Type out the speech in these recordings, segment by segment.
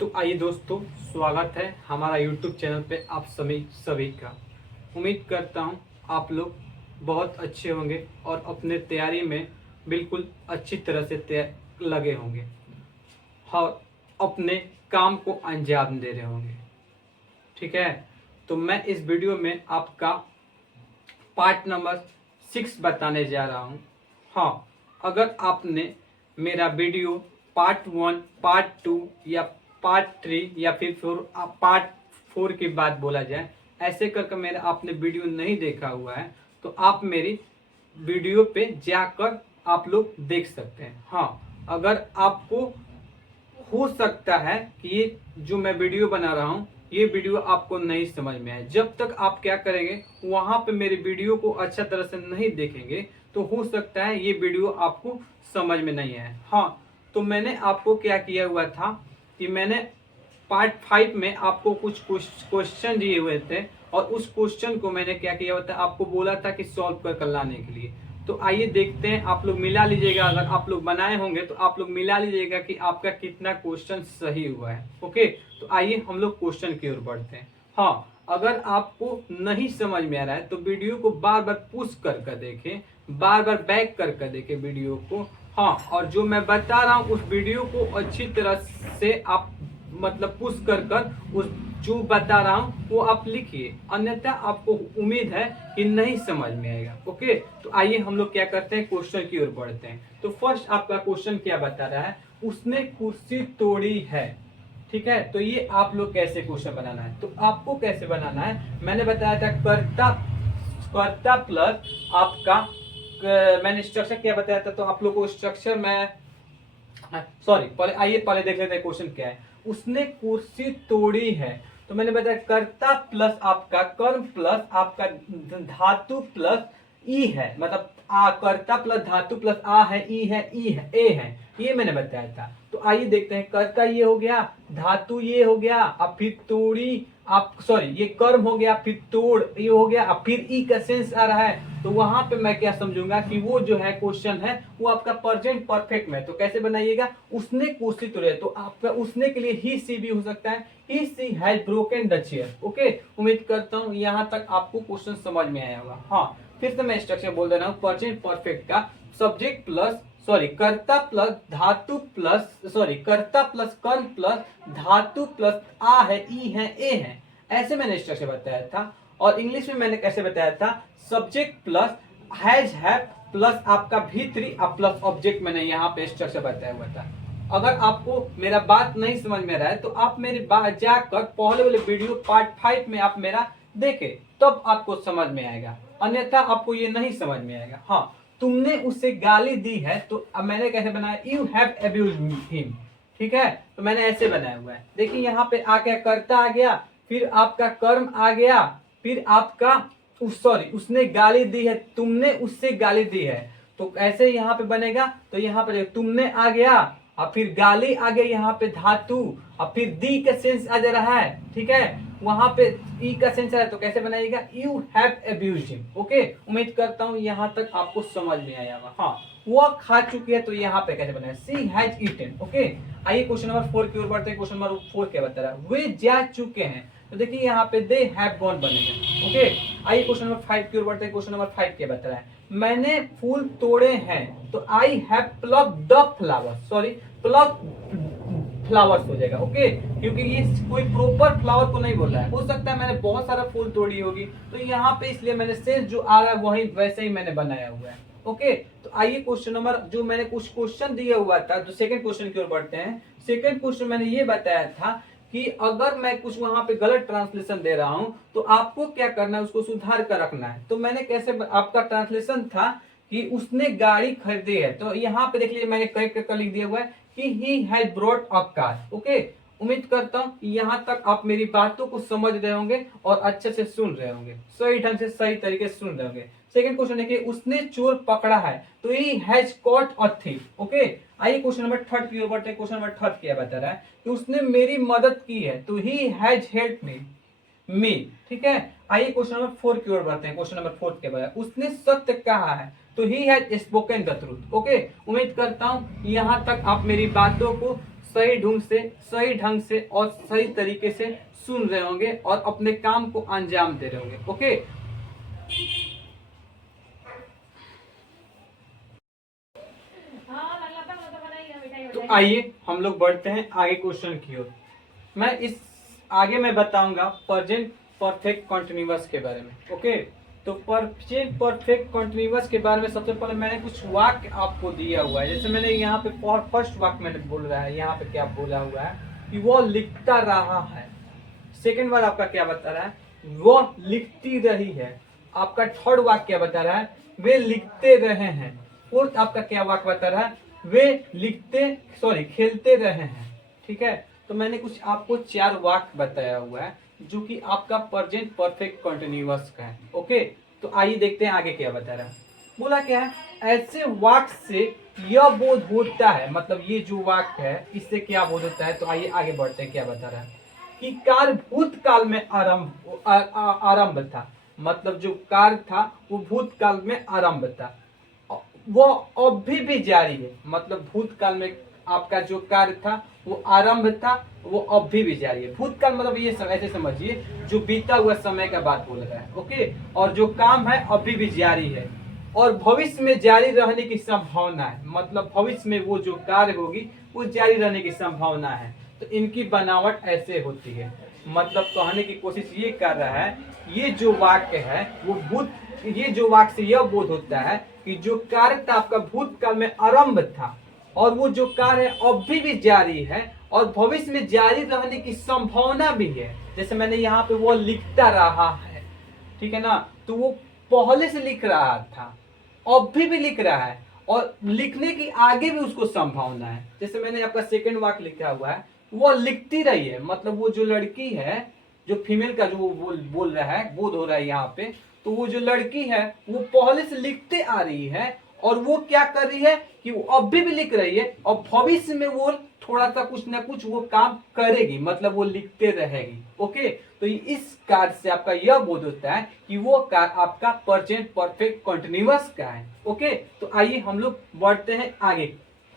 तो आइए दोस्तों, स्वागत है हमारा यूट्यूब चैनल पे आप सभी का। उम्मीद करता हूँ आप लोग बहुत अच्छे होंगे और अपने तैयारी में बिल्कुल अच्छी तरह से लगे होंगे और अपने काम को अंजाम दे रहे होंगे। ठीक है, तो मैं इस वीडियो में आपका पार्ट नंबर 6 बताने जा रहा हूँ। हाँ, अगर आपने मेरा वीडियो पार्ट 1, पार्ट 2 या पार्ट 3 या फिर पार्ट 4 की बात बोला जाए, ऐसे करके मेरा आपने वीडियो नहीं देखा हुआ है तो आप मेरी वीडियो पे जाकर आप लोग देख सकते हैं। हाँ, अगर आपको हो सकता है कि ये जो मैं वीडियो बना रहा हूँ ये वीडियो आपको नहीं समझ में आए, जब तक आप क्या करेंगे वहां पे मेरे वीडियो को अच्छा तरह से नहीं देखेंगे तो हो सकता है ये वीडियो आपको समझ में नहीं आए। हाँ, तो मैंने आपको क्या किया हुआ था कि मैंने पार्ट 5 में आपको कुछ क्वेश्चन दिए हुए थे और उस क्वेश्चन को मैंने क्या किया हुआ था, आपको बोला था कि सॉल्व कर लाने के लिए। तो आइए देखते हैं, आप लोग मिला लीजिएगा, अगर आप लोग बनाए होंगे तो आप लोग मिला लीजिएगा कि आपका कितना क्वेश्चन सही हुआ है। ओके, तो आइए हम लोग क्वेश्चन की ओर बढ़ते हैं। हाँ, अगर आपको नहीं समझ में आ रहा है तो वीडियो को बार बार पुश कर देखें, बार बार बैक कर देखें वीडियो को। हाँ, और जो मैं बता रहा हूँ उस वीडियो को अच्छी तरह से आप मतलब पुश कर उस जो बता रहा हूँ वो आप लिखिए, अन्यथा आपको उम्मीद है कि नहीं समझ में आएगा। ओके, तो आइए हम लोग क्या करते हैं, क्वेश्चन की ओर बढ़ते हैं। तो फर्स्ट आपका क्वेश्चन क्या बता रहा है, उसने कुर्सी तोड़ी है। ठीक है, तो ये आप लोग कैसे क्वेश्चन बनाना है, तो आपको कैसे बनाना है मैंने बताया था, कर्ता प्लस आपका मैंने स्ट्रक्चर क्या बताया था, तो आप लोग को स्ट्रक्चर में सॉरी पहले देख लेते हैं क्वेश्चन क्या है। उसने कुर्सी तोड़ी है, तो मैंने बताया कर्ता प्लस आपका कर्म प्लस आपका धातु प्लस ई है, मतलब कर्ता प्लस धातु प्लस आ है, ई है, ई है, ए है, ये मैंने बताया था। तो आइए देखते हैं, कर्ता ये हो गया, धातु ये हो गया, अब फिर तोड़ी आप सॉरी ये कर्म हो गया, फिर तोड़ ये हो गया, अब फिर ई का सेंस आ रहा है, तो वहां पे मैं क्या समझूंगा कि वो जो है क्वेश्चन है वो आपका प्रेजेंट परफेक्ट में। तो कैसे बनाइएगा, उसने कुर्सी तोड़ी, तो आपका उसने के लिए ही सी भी हो सकता है, he see has broken the chair. Okay, उम्मीद करता हूँ यहाँ तक आपको क्वेश्चन समझ में आया होगा। हाँ, फिर से मैं स्ट्रक्चर बोल दे रहा हूँ, प्रेजेंट परफेक्ट का सब्जेक्ट प्लस कर्ता प्लस धातु प्लस कर्ता प्लस कर्म प्लस धातु प्लस आ है, ई है, ए है, ऐसे मैंने स्ट्रक्चर बताया था। और इंग्लिश में मैंने कैसे बताया था, subject plus has have plus आपका भी3 प्लस ऑब्जेक्ट, मैंने यहाँ पे स्ट्रक्चर बताया हुआ था। अगर आपको मेरा बात नहीं समझ में रहा है तो आप मेरी बात जाकर पहले वाले वीडियो पार्ट 5 में आप मेरा देखें, तब आपको समझ में आएगा, अन्यथा आपको ये नहीं समझ में आएगा। हाँ, तुमने उसे गाली दी है, तो अब मैंने कैसे बनाया, यू हैव अब्यूज्ड हिम। ठीक है, तो मैंने ऐसे बनाया हुआ है, देखिए यहाँ पे आ गया कर्ता आ गया, फिर आपका कर्म आ गया, फिर आपका उसने गाली दी है, तुमने उससे गाली दी है, तो ऐसे यहाँ पे बनेगा। तो यहाँ पे तुमने आ गया और फिर गाली आ गया, यहाँ पे धातु और फिर दी का सेंस आ जा रहा है। ठीक है, वहां पे ई का सेंस आ रहा है, तो कैसे बनाइएगा, you have abused him. Okay, उम्मीद करता हूँ यहाँ तक आपको समझ में आया होगा। हाँ, वो खा चुकी है, तो यहाँ पे कैसे बनाया, सी हैज ईटन। ओके, आइए क्वेश्चन नंबर 4 की ओर बढ़ते हैं। क्वेश्चन नंबर 4 क्या बता रहा है, वे जा चुके हैं, तो देखिए यहाँ पे दे हैव गॉन बनेगा। ओके, आइए क्वेश्चन नंबर 5 की ओर बढ़ते हैं। क्वेश्चन नंबर 5 क्या बता रहा है, मैंने फूल तोड़े हैं, तो I have plucked the flowers, plug flowers हो जाएगा। ओके, क्योंकि ये कोई प्रॉपर फ्लावर को नहीं बोल रहा है, हो सकता है मैंने बहुत सारा फूल तोड़ी होगी, तो यहाँ पे इसलिए मैंने सेंस जो आ रहा है वही वैसे ही मैंने बनाया हुआ है। ओके, तो आइए क्वेश्चन नंबर जो मैंने कुछ क्वेश्चन दिया हुआ था, तो सेकंड क्वेश्चन की ओर बढ़ते हैं। सेकंड क्वेश्चन मैंने ये बताया था कि अगर मैं कुछ वहां पे गलत ट्रांसलेशन दे रहा हूं तो आपको क्या करना है, उसको सुधार कर रखना है। तो मैंने कैसे, आपका ट्रांसलेशन था कि उसने गाड़ी खरीदी है, तो यहाँ पे देख लीजिए मैंने कई लिख दिया हुआ है कि he has brought a car. Okay, उम्मीद करता हूँ यहाँ तक आप मेरी बातों को समझ रहे होंगे और अच्छे से सुन रहे होंगे, सही ढंग से सही तरीके से सुन रहे होंगे। सेकंड क्वेश्चन है कि उसने चोर पकड़ा है, तो he has caught a thief. Okay, आइए क्वेश्चन नंबर 3 की ओर बढ़ते हैं। क्वेश्चन नंबर 3 क्या बता रहा है कि उसने मेरी मदद की है, तो ही हैज हेल्प मी। ठीक है, आइए क्वेश्चन नंबर 4 की ओर बढ़ते हैं। क्वेश्चन नंबर 4 क्या बता रहा है, उसने सत्य कहा है, तो he has spoken the truth. Okay, उम्मीद करता हूँ यहाँ तक आप मेरी बातों को सही ढंग से और सही तरीके से सुन रहे होंगे और अपने काम को अंजाम दे रहे होंगे। ओके, तो आइए हम लोग बढ़ते हैं आगे क्वेश्चन की ओर। मैं बताऊंगा प्रेजेंट परफेक्ट कंटिन्यूअस के बारे में। ओके, तो प्रेजेंट परफेक्ट कंटिन्यूअस के बारे में सबसे पहले मैंने कुछ वाक्य आपको दिया हुआ है। जैसे मैंने यहाँ पे फर्स्ट वाक्य मैंने बोल रहा है, यहाँ पे क्या बोला हुआ है कि वो लिखता रहा है। सेकेंड वाला आपका क्या बता रहा है, वो लिखती रही है। आपका थर्ड वाक्य क्या बता रहा है, वे लिखते रहे हैं। फोर्थ आपका क्या वाक्य बता रहा है, वे खेलते रहे हैं। ठीक है, तो मैंने कुछ आपको 4 वाक्य बताया हुआ है जो कि आपका प्रेजेंट परफेक्ट कंटिन्यूअस का है। ओके, तो आइए देखते हैं आगे क्या बता रहा है। बोला क्या है, ऐसे वाक्य से यह बोध होता है, मतलब ये जो वाक्य है इससे क्या बोध होता है। तो आइए आगे बढ़ते हैं, क्या बता रहा है कि कार्य भूतकाल में आरंभ था। मतलब जो कार्य था वो भूतकाल में आरंभ था, वो अभी भी जारी है। मतलब भूतकाल में आपका जो कार्य था वो आरंभ था, वो अभी भी जारी है। भूतकाल मतलब ये ऐसे समझिए जो बीता हुआ समय का बात बोल रहा है। ओके, और जो काम है अभी भी जारी है और भविष्य में जारी रहने की संभावना है। मतलब भविष्य में वो जो कार्य होगी वो जारी रहने की संभावना है। तो इनकी बनावट ऐसे होती है। मतलब कहने की कोशिश ये कर रहा है, ये जो वाक्य है वो ये जो वाक्य से यह बोध होता है कि जो कार्य था आपका भूतकाल में आरंभ था और वो जो कार्य है अभी भी जारी है और भविष्य में जारी रहने की संभावना भी है। जैसे मैंने यहाँ पे वो लिखता रहा है, ठीक है ना, तो वो पहले से लिख रहा था, अभी भी लिख रहा है और लिखने की आगे भी उसको संभावना है। जैसे मैंने आपका सेकंड वाक्य लिखा हुआ है, वो लिखती रही है। मतलब वो जो लड़की है, जो फीमेल का जो बोल रहा है, बोध हो रहा है यहाँ पे, तो वो जो लड़की है वो पहले से लिखते आ रही है और वो क्या कर रही है कि वो अभी भी लिख रही है और भविष्य में वो थोड़ा सा कुछ ना कुछ वो काम करेगी, मतलब वो लिखते रहेगी। ओके, तो इस कार्य से आपका यह बोध होता है कि वो कार्य आपका प्रेजेंट परफेक्ट कंटिन्यूअस का है। ओके, तो आइए हम लोग बढ़ते हैं आगे,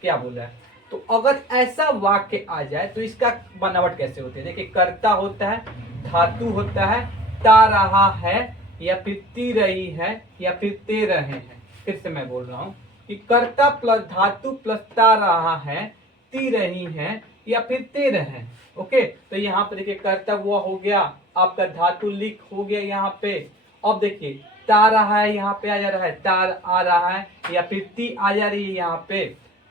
क्या बोल रहा है। तो अगर ऐसा वाक्य आ जाए तो इसका बनावट कैसे होती है। देखिए, कर्ता होता है, धातु होता है, ता रहा है या फिर ती रही है या फिर ते रहे हैं। फिर से मैं बोल रहा हूँ कि कर्ता प्लस धातु प्लस ता रहा है, ती रही है या फिर ते रहे। ओके, तो यहाँ पे देखिए कर्ता वो हो गया, आपका धातु लिख हो गया यहाँ पे। अब देखिए ता रहा है, यहाँ पे आ जा रहा है, तार आ रहा है या फिर ती आ जा रही है यहाँ पे।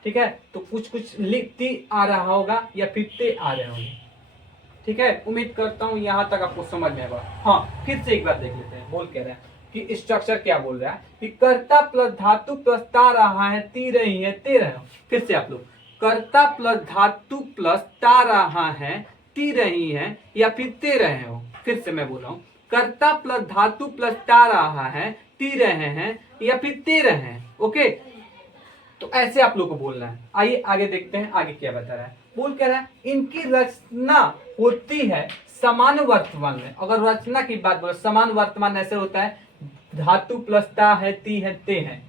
ठीक है, तो कुछ लिखती आ रहा होगा या फिर ते आ रहे होंगे। ठीक है, उम्मीद करता हूँ यहाँ तक आपको समझ में आएगा। हाँ, फिर से एक बार देख लेते हैं। बोल कह रहे हैं कि स्ट्रक्चर क्या बोल रहा है कि कर्ता प्लस धातु प्लस ता रहा है, ती रही है, ते रहे हो। फिर से आप लोग, कर्ता प्लस धातु प्लस ता रहा है, ती रही है या फिर ते रहे हो। फिर से मैं बोल रहा हूँ, कर्ता प्लस धातु प्लस ता रहा है, ती रहे हैं या फिर ते रहे हैं। ओके, तो ऐसे आप लोग को बोलना है। आइए आगे देखते हैं आगे क्या बता रहा है। बोल कह रहा है इनकी रचना होती है समान वर्तमान में। अगर रचना की बात बोले, समान वर्तमान ऐसे होता है, धातु प्लस ता है, ती है, ते है।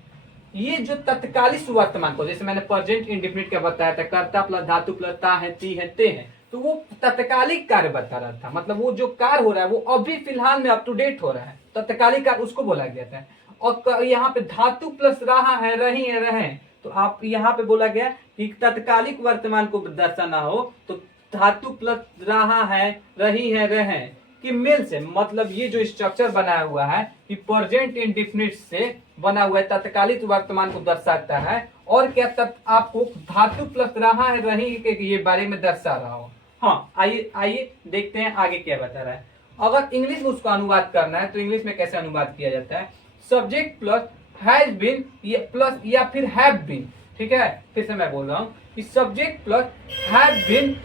ये जो तत्कालिक वर्तमान को, जैसे मैंने प्रेजेंट इंडेफिनिट का बताया था, कर्ता प्लस धातु प्लस ता है, ती है, ते है, तो वो तत्कालिक कार्य बता रहा था। मतलब वो जो कार्य हो रहा है वो अभी फिलहाल में अप टू डेट हो रहा है, तत्कालिक कार्य उसको बोला गया था। और यहाँ पे धातु प्लस रहा है, रही है, रहे, तो आप यहाँ पे बोला गया कि तत्कालिक वर्तमान को दर्शाना हो तो धातु प्लस रहा है, रही है, रहे कि मेल से। मतलब ये जो स्ट्रक्चर बनाया हुआ है कि प्रेजेंट इंडेफिनिट से बना हुआ है, तत्कालिक वर्तमान को दर्शाता है। और क्या आपको धातु प्लस रहा है, रही के ये बारे में दर्शा रहा हो। हाँ, आइए आइए देखते हैं आगे क्या बता रहा है। अगर इंग्लिश में उसको अनुवाद करना है तो इंग्लिश में कैसे अनुवाद किया जाता है, subject plus has been plus या फिर हैव बीन। ठीक है, फिर से मैं बोल रहा हूँ कि सब्जेक्ट प्लस हैव बीन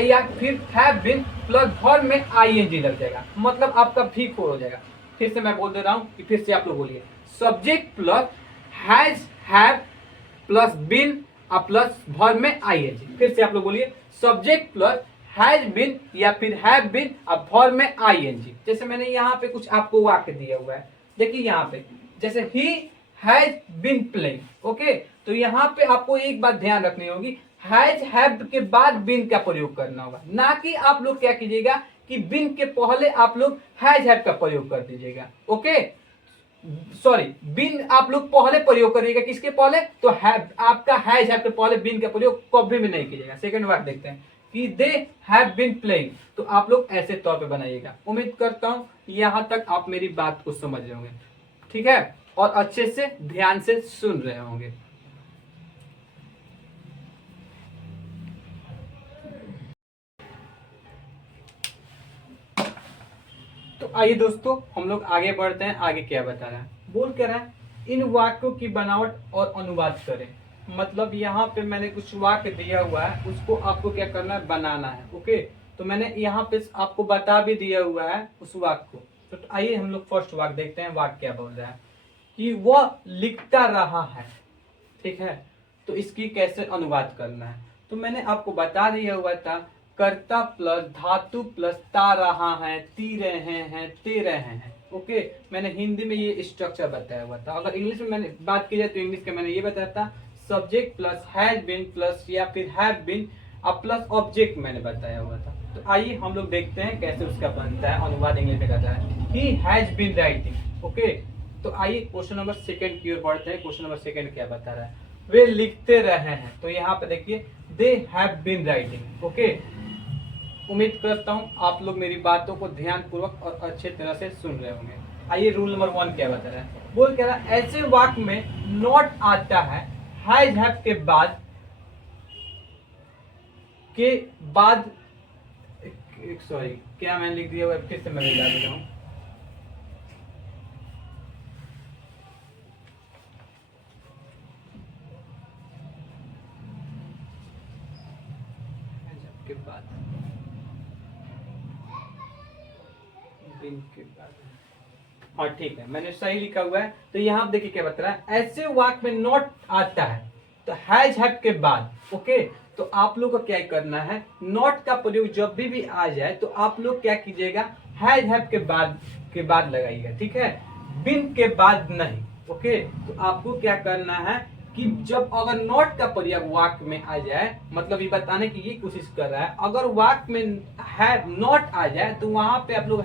या फिर हैव बीन प्लस वर्ब में आईएनजी लग जाएगा, मतलब आपका V4 हो जाएगा। फिर से मैं बोल दे रहा हूँ कि फिर से आप लोग बोलिए, subject plus has have plus been plus verb में आईएनजी। फिर से आप लोग बोलिए, सब्जेक्ट प्लस हैज बीन या फिर हैव बीन वर्ब में आईएनजी। जैसे मैंने यहाँ पे कुछ आपको वाक्य दिया हुआ है, देखिए यहाँ पे, जैसे ही हैज बीन प्लेइंग। ओके, तो यहाँ पे आपको एक बात ध्यान रखनी होगी, हैज हैव के बाद बीन का प्रयोग करना होगा, ना कि आप लोग क्या कीजिएगा कि बीन के पहले आप लोग हैज हैव का प्रयोग कर दीजिएगा। ओके, सॉरी, बीन आप लोग पहले प्रयोग करिएगा, किसके पहले, तो हैव, आपका हैज हैव के पहले बीन का प्रयोग कभी भी नहीं कीजिएगा। सेकंड वाक्य देखते हैं कि दे हैव बीन प्लेइंग, तो आप लोग ऐसे तौर पे बनाइएगा। उम्मीद करता हूं यहां तक आप मेरी बात को समझ रहे होंगे, ठीक है, और अच्छे से ध्यान से सुन रहे होंगे। तो आइए दोस्तों हम लोग आगे बढ़ते हैं। आगे क्या बता रहा है, बोल क्या रहा है, इन वाक्यों की बनावट और अनुवाद करें। मतलब यहाँ पे मैंने कुछ वाक्य दिया हुआ है, उसको आपको क्या करना है, बनाना है। ओके, तो मैंने यहाँ पे आपको बता भी दिया हुआ है उस वाक्य को। तो आइए हम लोग फर्स्ट वाक्य देखते हैं, वाक्य क्या बोल रहा है कि वह लिखता रहा है। ठीक है, तो इसकी कैसे अनुवाद करना है, तो मैंने आपको बता दिया हुआ था, कर्ता प्लस धातु प्लस ता रहा है, ती रहे हैं, ते रहे हैं। ओके, मैंने हिंदी में ये स्ट्रक्चर बताया हुआ था। अगर इंग्लिश में मैंने बात की जाए तो इंग्लिश का मैंने ये बताया था, subject plus has been plus या फिर हैव बीन अब प्लस ऑब्जेक्ट मैंने बताया हुआ था। तो आइए हम लोग देखते हैं कैसे उसका बनता है अनुवाद। इंग्लिश में कहता है he has been writing. Okay, तो आइए क्वेश्चन नंबर सेकंड की ओर बढ़ते हैं। क्वेश्चन नंबर सेकंड क्या बता रहा है, वे लिखते रहे हैं। तो यहाँ पे देखिए they have been writing. Okay, उम्मीद करता हूँ आप लोग मेरी बातों को ध्यान पूर्वक और अच्छे तरह से सुन रहे होंगे। आइए रूल नंबर 1 क्या बता रहा है, बोल कह रहा है ऐसे वाक्य में नॉट आता है हैज हैव के बाद सॉरी क्या मैंने लिख दिया हुआ है, फिर से मैं बता देता हूँ। के बाद हाँ ठीक है, मैंने सही लिखा हुआ है। तो यहाँ देखिए क्या बता रहा है, ऐसे वाक्य में नॉट आता है तो हैज हैव के बाद। ओके, तो आप लोग को क्या करना है, नॉट का प्रयोग जब भी आ जाए तो आप लोग क्या कीजिएगा, हैज हैव के बाद लगाइएगा। ठीक है, बिन के बाद नहीं। ओके, तो आपको क्या करना है कि जब अगर नॉट का प्रयोग वाक्य में आ जाए, मतलब ये बताने की ये कोशिश कर रहा है, अगर वाक्य में हैव नॉट आ जाए तो वहां पे आप लोग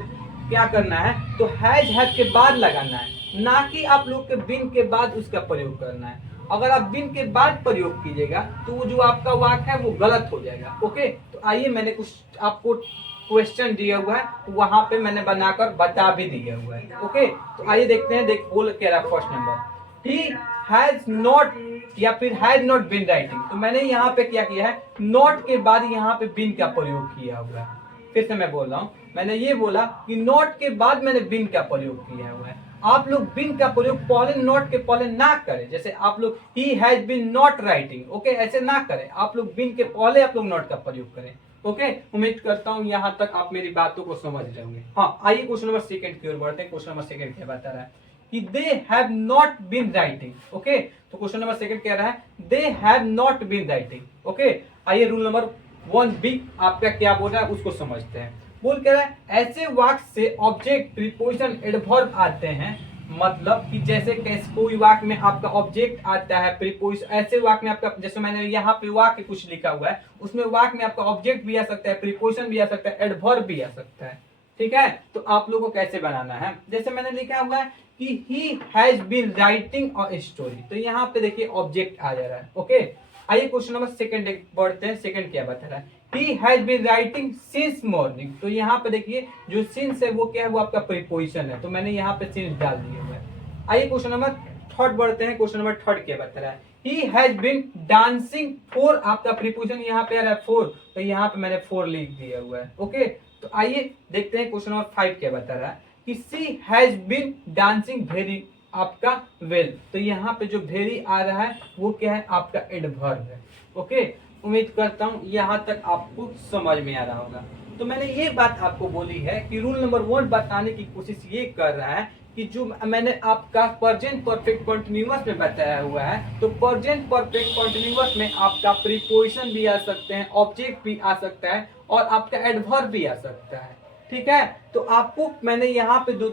क्या करना है, तो हैज हैव के बाद लगाना है, ना कि आप लोग के बिन के बाद उसका प्रयोग करना है। अगर आप बिन के बाद प्रयोग कीजिएगा तो जो आपका वाक्य है वो गलत हो जाएगा। ओके, तो आइए मैंने कुछ आपको क्वेश्चन दिया हुआ है, वहां पे मैंने बनाकर बता भी दिया हुआ है। ओके, तो आइए देखते हैं, बोल कह रहा first number he has not या फिर हैज नॉट बीन राइटिंग। तो मैंने यहाँ पे क्या किया है, नॉट के बाद यहाँ पे बिन का प्रयोग किया हुआ है। फिर से मैं बोल रहा हूँ, मैंने ये बोला कि नॉट के बाद मैंने बिन का प्रयोग किया हुआ है। आप लोग बिन का प्रयोग पहले नॉट के पहले ना करें, जैसे आप लोग he has been not writing. Okay, ऐसे ना करें, आप लोग बिन के पहले आप लोग नॉट का प्रयोग करें। ओके, उम्मीद करता हूँ यहाँ तक आप मेरी बातों को समझ रहे होंगे। हाँ, आइए क्वेश्चन नंबर सेकंड की ओर बढ़ते हैं। क्वेश्चन नंबर सेकंड क्या बता रहा है कि they have not been writing. Okay, तो क्वेश्चन नंबर सेकंड कह रहा है they have not been writing. Okay, आइए रूल नंबर 1B आपका क्या बोल रहा है उसको समझते हैं। बोल कह रहा है ऐसे वाक्य से ऑब्जेक्ट, प्रीपोजिशन, एडवर्ब आते हैं। मतलब कि जैसे कैसे कोई वाक्य में आपका ऑब्जेक्ट आता है, प्रीपोजिशन, ऐसे वाक्य में आपका, जैसे मैंने यहाँ पे वाक्य कुछ लिखा हुआ है, उसमें वाक्य में आपका ऑब्जेक्ट भी आ सकता है, प्रीपोजिशन भी आ सकता है, एडवर्ब भी आ सकता है। ठीक है, तो आप लोगों को कैसे बनाना है, जैसे मैंने लिखा हुआ है कि he has been writing a story, तो यहाँ पे देखिए ऑब्जेक्ट आ जा रहा है। ओके, आइए क्वेश्चन नंबर सेकंड बढ़ते हैं। सेकंड क्या बता रहा है, he has been writing since morning. तो यहाँ पे देखिए जो सिंस है वो क्या है, वो आपका प्रीपोजिशन है, तो मैंने यहाँ पे सिंस डाल दिया हुआ है। आइए क्वेश्चन नंबर थर्ड बढ़ते हैं। क्वेश्चन नंबर थर्ड क्या बता रहा है, he has been dancing for, आपका प्रीपोजिशन यहाँ पे आ रहा है फॉर, तो यहाँ पे मैंने फॉर लिख दिया हुआ है। ओके, तो आइए देखते हैं क्वेश्चन नंबर 5 क्या बता रहा है कि सी हैज बीन डांसिंग वेरी, आपका वेल, तो यहाँ पे जो वेरी आ रहा है वो क्या है, आपका एडवर्ब है। ओके, उम्मीद करता हूँ यहाँ तक आपको समझ में आ रहा होगा। तो मैंने ये बात आपको बोली है कि रूल नंबर 1 बताने की कोशिश ये कर रहा है कि जो मैंने आपका प्रेजेंट परफेक्ट कंटीन्यूअस में बताया हुआ है, तो प्रेजेंट परफेक्ट कंटीन्यूअस में आपका प्रीपोजिशन भी आ सकते हैं, ऑब्जेक्ट भी आ सकता है और आपका एडवर्ब भी आ सकता है। ठीक है। तो आपको मैंने यहाँ पे दो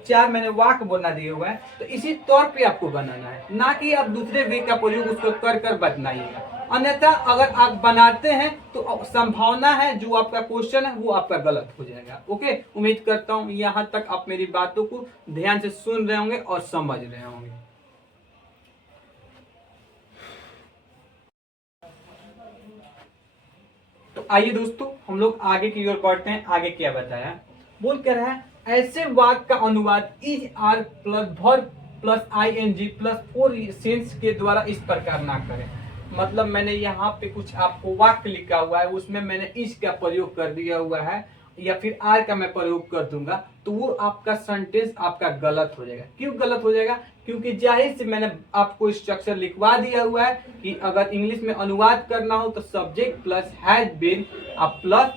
चार मैंने वाक बना दिए हुआ है, तो इसी तौर पे आपको बनाना है, ना कि आप दूसरे वे का प्रयोग उसको कर कर बनाइएगा। अन्यथा अगर आप बनाते हैं तो संभावना है जो आपका क्वेश्चन है वो आपका गलत हो जाएगा। ओके, उम्मीद करता हूँ यहाँ तक आप मेरी बातों को ध्यान से सुन रहे होंगे और समझ रहे होंगे। तो आइए दोस्तों, हम लोग आगे की ओर बढ़ते हैं। आगे क्या बताया, बोल कर रहा है ऐसे वाक्य का अनुवाद is are plus verb plus ING plus for since के द्वारा इस प्रकार ना करें। मतलब मैंने यहाँ पे कुछ आपको वाक्य लिखा हुआ है, उसमें मैंने इस का प्रयोग कर दिया हुआ है या फिर आर का मैं प्रयोग कर दूंगा, तो वो आपका सेंटेंस आपका गलत हो जाएगा। क्यों गलत हो जाएगा? क्योंकि जाहिर से मैंने आपको स्ट्रक्चर लिखवा दिया हुआ है कि अगर इंग्लिश में अनुवाद करना हो तो subject plus has been plus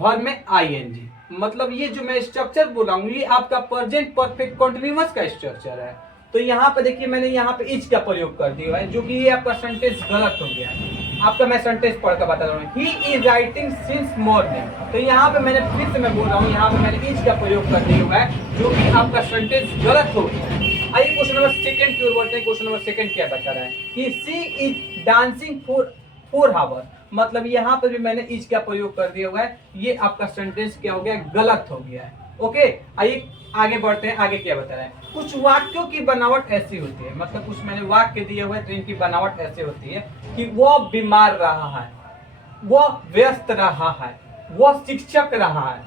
verb में आईएनजी। मतलब ये जो मैं स्ट्रक्चर बोल रहा हूँ ये आपका प्रेजेंट परफेक्ट कंटीन्यूअस का स्ट्रक्चर है। तो यहाँ पे देखिए मैंने यहाँ पे इज का प्रयोग कर दिया है, जो कि ये आपका सेंटेंस गलत हो गया है। आपका मैं सेंटेंस पढ़कर बता रहा हूँ, he is writing since morning. तो यहाँ पे मैंने फिर से मैं बोल रहा हूँ, यहाँ पे मैंने इज का प्रयोग कर दिया हुआ है, जो कि आपका सेंटेंस गलत हो गया है। आइए क्वेश्चन नंबर सेकंड की ओर बढ़ते हैं। क्वेश्चन नंबर सेकंड क्या बता रहा है कि सी इज डांसिंग फॉर 4 आवर। मतलब यहाँ पर भी मैंने इज का प्रयोग कर दिया हुआ है, ये आपका सेंटेंस क्या हो गया, गलत हो गया है। ओके, आइए आगे बढ़ते हैं। आगे क्या बता रहा है, कुछ वाक्यों की बनावट ऐसी होती है, मतलब कुछ मैंने वाक्य दिए हुए तो इनकी बनावट ऐसी होती है कि वो बीमार रहा है, वो व्यस्त रहा है, वो शिक्षक रहा है,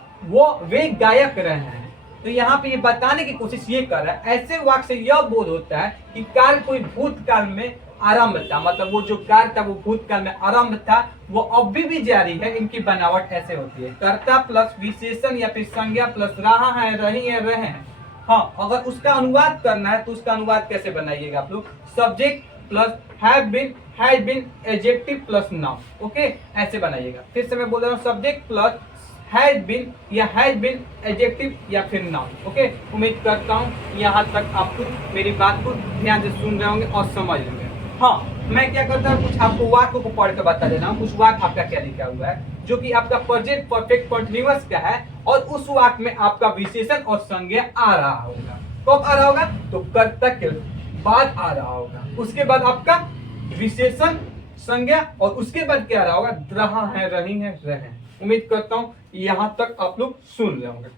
वे गायक रहे हैं। तो यहाँ पे ये बताने की कोशिश ये कर रहा है, ऐसे वाक्य से यह बोध होता है कि कार्य कोई भूतकाल में आरंभ था, मतलब वो जो कार्य था वो भूतकाल में आरंभ था, वो अभी भी जारी है। इनकी बनावट ऐसे होती है, कर्ता प्लस विशेषण या फिर संज्ञा प्लस रहा है, रही है, रहे हैं। हाँ, अगर उसका अनुवाद करना है तो उसका अनुवाद कैसे बनाइएगा आप लोग, subject plus have been adjective plus noun. Okay, ऐसे बनाइएगा। फिर से मैं बोल रहा हूँ, सब्जेक्ट प्लस हैज बीन या हैज बीन एडजेक्टिव या फिर नाउन। ओके, उम्मीद करता हूँ यहाँ तक आप मेरी बात को ध्यान से सुन रहे होंगे और समझ रहे होंगे। हाँ, मैं क्या करता हूँ, कुछ आपको वाक्य को पढ़ के बता देना हूँ। कुछ वाक्य आपका क्या लिखा हुआ है, जो कि आपका प्रेजेंट परफेक्ट कंटीन्यूअस का है, और उस वाक्य में आपका विशेषण और संज्ञा आ रहा होगा। कब आ रहा होगा, तो कर्ता के बाद आ रहा होगा, उसके बाद आपका विशेषण, संज्ञा, और उसके बाद क्या आ रहा होगा, रहा है, रही है, रहे। उम्मीद करता हूँ यहाँ तक आप लोग सुन रहे होंगे।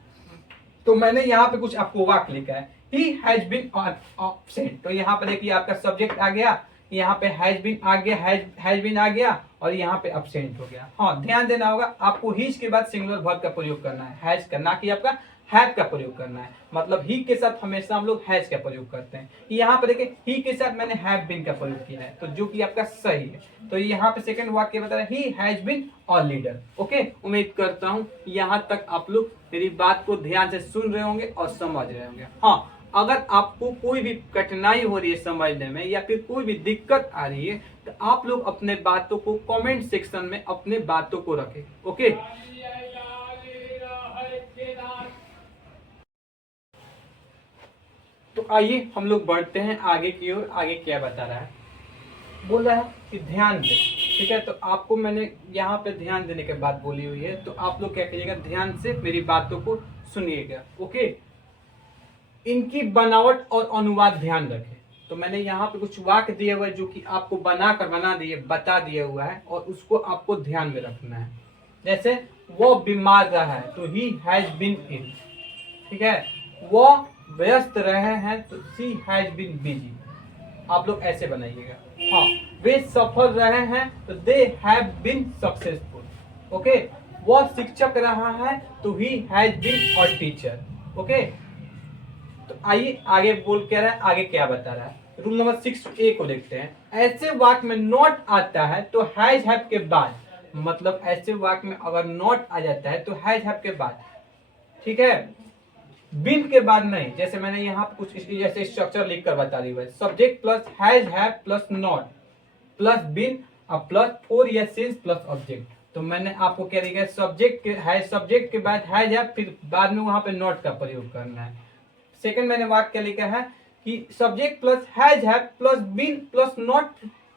तो मैंने यहाँ पे कुछ आपको वाक्य लिखा है, he has been absent। तो यहाँ पे देखिए आपका सब्जेक्ट आ गया, यहाँ पे हैज बीन आ गया, हैज बीन आ गया, और यहाँ पे अब्सेंट हो गया। हाँ, ध्यान देना होगा, आपको हीज के बाद सिंगुलर वर्ब का प्रयोग करना है, हैज का, ना कि आपका हैव का प्रयोग करना है। मतलब ही के साथ हमेशा हम लोग हैज का प्रयोग करते हैं। यहाँ पे देखिए ही के साथ मैंने हैव बीन का प्रयोग किया है, तो जो कि आपका सही है। तो यहाँ पे सेकंड वाक्य बता रहा है, he has been a leader. Okay, उम्मीद करता हूँ यहाँ तक आप लोग मेरी बात को ध्यान से सुन रहे होंगे और समझ रहे होंगे। हाँ, अगर आपको कोई भी कठिनाई हो रही है समझने में या फिर कोई भी दिक्कत आ रही है, तो आप लोग अपने बातों को कमेंट सेक्शन में अपने बातों को रखें। ओके, तो आइए हम लोग बढ़ते हैं आगे की ओर। आगे क्या बता रहा है, बोल रहा है कि ध्यान दे। ठीक है, तो आपको मैंने यहाँ पे ध्यान देने के बाद बोली हुई है, तो आप लोग क्या करिएगा, ध्यान से मेरी बातों को सुनिएगा। ओके, इनकी बनावट और अनुवाद ध्यान रखें। तो मैंने यहाँ पे कुछ वाक्य दिए हुए जो कि आपको बता दिया हुआ है, और उसको आपको ध्यान में रखना है। जैसे वो बीमार रहा है, तो ही हैज बीन इन। ठीक है, वो व्यस्त रहे हैं, तो सी हैज बीन बिजी। आप लोग ऐसे बनाइएगा। हाँ, वे सफल रहे हैं, तो they have been successful. Okay, वो शिक्षक रहा है, तो he has been a teacher. Okay, तो आइए आगे बोल क्या रहा है, आगे क्या बता रहा है। रूल नंबर 6A को देखते हैं। ऐसे वाक्य में नॉट आता है तो हैज हैव के बाद, मतलब ऐसे वाक्य में अगर नॉट आ जाता है तो हैज हैव के बाद, ठीक है, बिन के बाद नहीं। जैसे मैंने यहाँ पे कुछ जैसे स्ट्रक्चर लिख कर बता दी हुआ है, subject plus has have plus not plus been plus for या सिंस प्लस ऑब्जेक्ट। तो मैंने आपको क्या लिखा है, सब्जेक्ट के बाद हैज हैव, फिर बाद में वहां पे नॉट का प्रयोग करना है। सेकंड मैंने वाक्य क्या लिखा है कि subject plus has have plus been plus not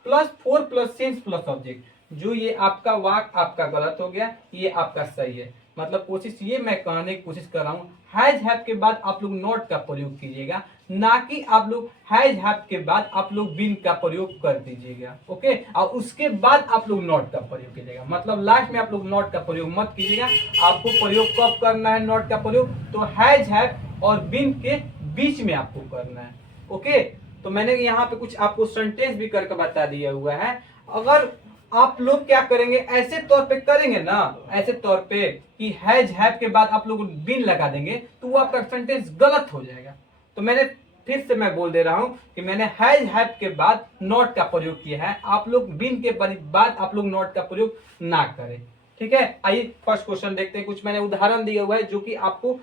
plus for plus since plus object. जो ये आपका वाक्य आपका गलत हो गया, ये आपका सही है। मतलब कोशिश ये मैं कहने की कोशिश कर रहा हूँ, हैज हैव के बाद आप लोग नॉट का प्रयोग कीजिएगा, ना कि आप लोग हैज हैव के बाद आप लोग बीन का प्रयोग कर दीजिएगा। ओके, और उसके बाद आप लोग नॉट का प्रयोग कीजिएगा, मतलब लास्ट में आप लोग नॉट का प्रयोग मत कीजिएगा। आपको प्रयोग कब करना है नॉट का प्रयोग, तो हैज हैव और बीन के बीच में आपको करना है। ओके, तो मैंने यहाँ पे कुछ आपको सेंटेंस भी करके बता दिया हुआ है। अगर आप लोग क्या करेंगे, ऐसे तौर पे करेंगे ना, ऐसे तौर पे कि हैज हैव के बाद आप लोग बीन लगा देंगे, तो वो आपका सेंटेंस गलत हो जाएगा। तो मैंने फिर से मैं बोल दे रहा हूं कि मैंने हैज हैव के बाद नॉट का प्रयोग किया है, आप लोग बीन के बाद आप लोग नॉट का प्रयोग ना करें। ठीक है, आइए फर्स्ट क्वेश्चन देखते हैं। कुछ मैंने उदाहरण दिया हुआ है जो कि आपको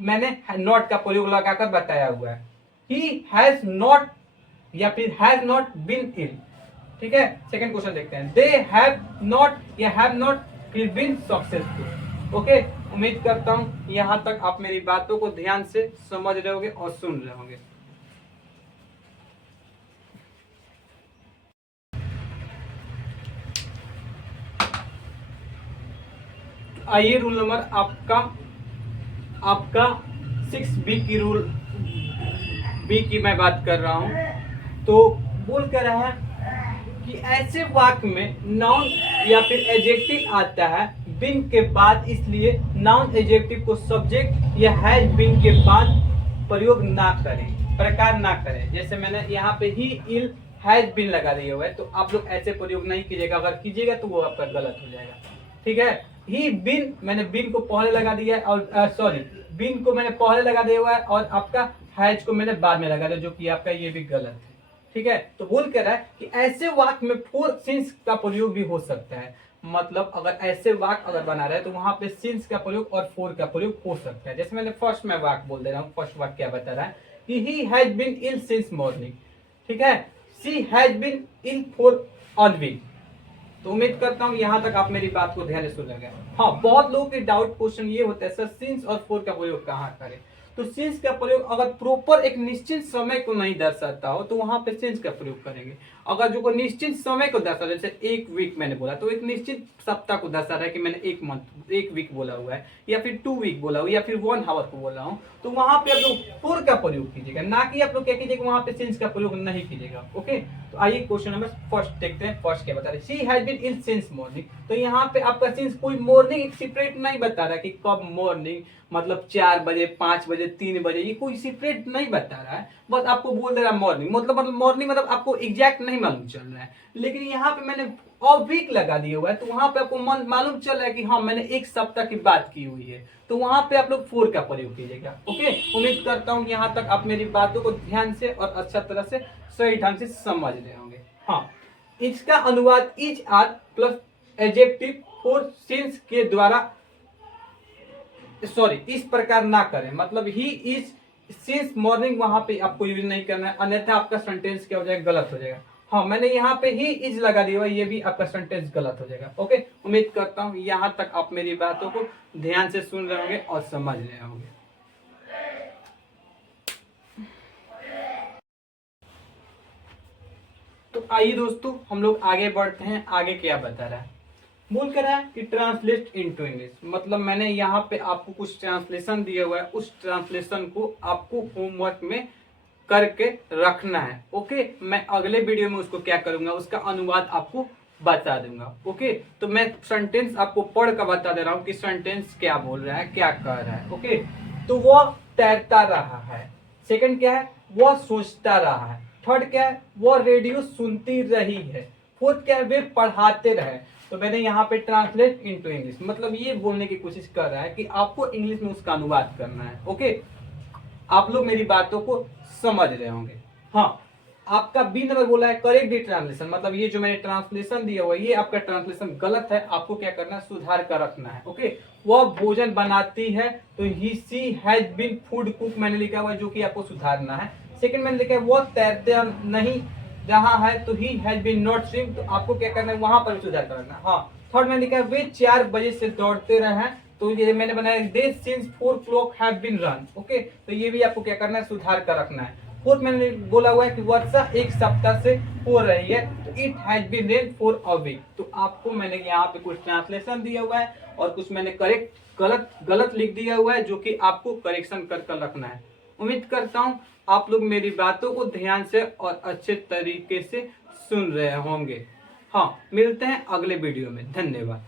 मैंने नॉट का प्रयोग लगाकर बताया हुआ है। ही हैज नॉट या फिर हैज नॉट बीन इल। ठीक है, सेकंड क्वेश्चन देखते हैं। दे हैव नॉट या हैव नॉट फिर बीन सक्सेसफुल। ओके, उम्मीद करता हूं यहां तक आप मेरी बातों को ध्यान से समझ रहे होंगे और सुन रहे होंगे। आइए रूल नंबर आपका 6B की रूल बी की मैं बात कर रहा हूं। तो बोल कर रहा है कि ऐसे वाक्य में नाउन या फिर एडजेक्टिव आता है बीन के बाद, इसलिए नाउन एडजेक्टिव को सब्जेक्ट या हैज बीन के बाद प्रयोग ना करें, प्रकार ना करें। जैसे मैंने यहाँ पे ही इल हैज बीन लगा दिया हुआ है, तो आप लोग ऐसे प्रयोग नहीं कीजिएगा। अगर कीजिएगा तो वो आपका गलत हो जाएगा। ठीक है, ही बीन मैंने बीन को पहले लगा दिया है, और सॉरी बीन को मैंने पहले लगा दिया हुआ है और आपका हैज को मैंने बाद में लगा दिया, जो कि आपका ये भी गलत है। ठीक है, तो बोल कर रहा है कि ऐसे वाक्य में फोर सिंस का प्रयोग भी हो सकता है। मतलब अगर ऐसे वाक्य अगर बना रहे हैं तो वहां पे सिंस का प्रयोग और फोर का प्रयोग हो सकता है। जैसे मैंने फर्स्ट में वाक्य बोल दे रहा हूँ, फर्स्ट वाक्य क्या बता रहा है कि he has been ill since morning. ठीक है, she has been ill for a week. तो उम्मीद करता हूँ यहाँ तक आप मेरी बात को ध्यान से सुन रहे हैं। हाँ, बहुत लोगों के डाउट क्वेश्चन ये होता है सर सिंस और फोर का प्रयोग कहाँ करें। तो सिंस का प्रयोग अगर प्रॉपर एक निश्चित समय को नहीं दर्शाता हो तो वहां पे सिंस का प्रयोग करेंगे। अगर जो को निश्चित समय को दर्शा, जैसे एक वीक मैंने बोला तो एक निश्चित सप्ताह को दर्शा रहा है कि मैंने एक मंथ एक वीक बोला हुआ है, या फिर 2 वीक बोला हुआ, या फिर 1 आवर को बोला हूँ, तो वहां पे आप लोग फोर का प्रयोग कीजिएगा, ना कि आप लोग क्या कीजिएगा वहां पे सिंस का प्रयोग नहीं कीजिएगा। ओके, तो आइए क्वेश्चन नंबर फर्स्ट देखते हैं। फर्स्ट क्या बता रहे, she has been ill since morning. तो यहाँ पे आपका सिंस कोई मॉर्निंग सेपरेट नहीं बता रहा कि कब मॉर्निंग, मतलब 4 बजे 5 बजे 3 बजे, ये कोई सेपरेट नहीं बता रहा है, बस आपको बोल दे रहा है मॉर्निंग। मतलब मॉर्निंग मतलब आपको एग्जैक्ट नहीं मालूम चल रहा है, लेकिन यहाँ पे मैंने अ वीक लगा दिया हुआ है, तो वहां पे आपको मालूम चल रहा है कि हाँ मैंने एक सप्ताह की बात की हुई है, तो वहां पे आप लोग फोर का प्रयोग कीजिएगा। ओके, उम्मीद करता हूँ यहाँ तक आप मेरी बातों को ध्यान से और अच्छा तरह से सही ढंग से समझ रहे होंगे। हाँ, इसका अनुवाद is are plus adjective for since के द्वारा सॉरी इस प्रकार ना करें। मतलब ही इज सिंस मॉर्निंग वहां पे आपको यूज नहीं करना है, अन्यथा आपका सेंटेंस क्या हो जाएगा, गलत हो जाएगा। हाँ, मैंने यहाँ पे ही इज लगा दिया हुआ, ये भी आपका सेंटेंस गलत हो जाएगा। ओके, उम्मीद करता हूँ यहाँ तक आप मेरी बातों को ध्यान से सुन रहे होंगे और समझ रहे होंगे। तो आइए दोस्तों हम लोग आगे बढ़ते हैं। आगे क्या बता रहा है, बोल कर रहा है कि ट्रांसलेट इनटू इंग्लिश। मतलब मैंने यहाँ पे आपको कुछ ट्रांसलेशन दिया हुआ है, उस ट्रांसलेशन को आपको होमवर्क में करके रखना है। ओके, मैं अगले वीडियो में उसको क्या करूंगा, उसका अनुवाद आपको बता दूंगा। ओके, तो मैं सेंटेंस आपको पढ़ कर बता दे रहा हूँ कि सेंटेंस क्या बोल रहा है, क्या कह रहा है। ओके, तो वह तैरता रहा है। सेकंड क्या है, वह सोचता रहा है। थर्ड क्या है, वह रेडियो सुनती रही है। फोर्थ क्या है, वे पढ़ाते रहे। तो मैंने यहाँ पे ट्रांसलेट इनटू इंग्लिश, मतलब ये बोलने की कोशिश कर रहा है कि आपको इंग्लिश में उसका अनुवाद करना है। ओके, आप लोग मेरी बातों को समझ रहे होंगे। हाँ, आपका बी नंबर बोला है करेक्ट दी ट्रांसलेशन, मतलब ये जो मैंने ट्रांसलेशन दिया हुआ है ये आपका ट्रांसलेशन गलत है, आपको क्या करना है, सुधार कर रखना है। ओके, वह भोजन बनाती है, तो ही see has been food cook मैंने लिखा हुआ है, जो कि आपको सुधारना है। सेकंड मैंने लिखा है वह तैरते नहीं जहां है, तो he has been not swim, तो आपको क्या करना है, वहां पर भी सुधार करना है। हाँ, थर्ड मैंने लिखा है वे 4 बजे से दौड़ते रहे हैं, तो ये मैंने बनाया they since 4 o'clock have been run. Okay, तो ये भी आपको क्या करना है, सुधार कर रखना है। फोर्थ मैंने बोला हुआ है कि वर्षा एक सप्ताह से हो रही है, तो it has been rain for a week. तो आपको मैंने यहाँ पे कुछ ट्रांसलेशन दिया हुआ है और कुछ मैंने करेक्ट गलत गलत लिख दिया हुआ है, जो कि आपको करेक्शन कर कर रखना है। उम्मीद करता हूँ आप लोग मेरी बातों को ध्यान से और अच्छे तरीके से सुन रहे होंगे। हाँ, मिलते हैं अगले वीडियो में। धन्यवाद।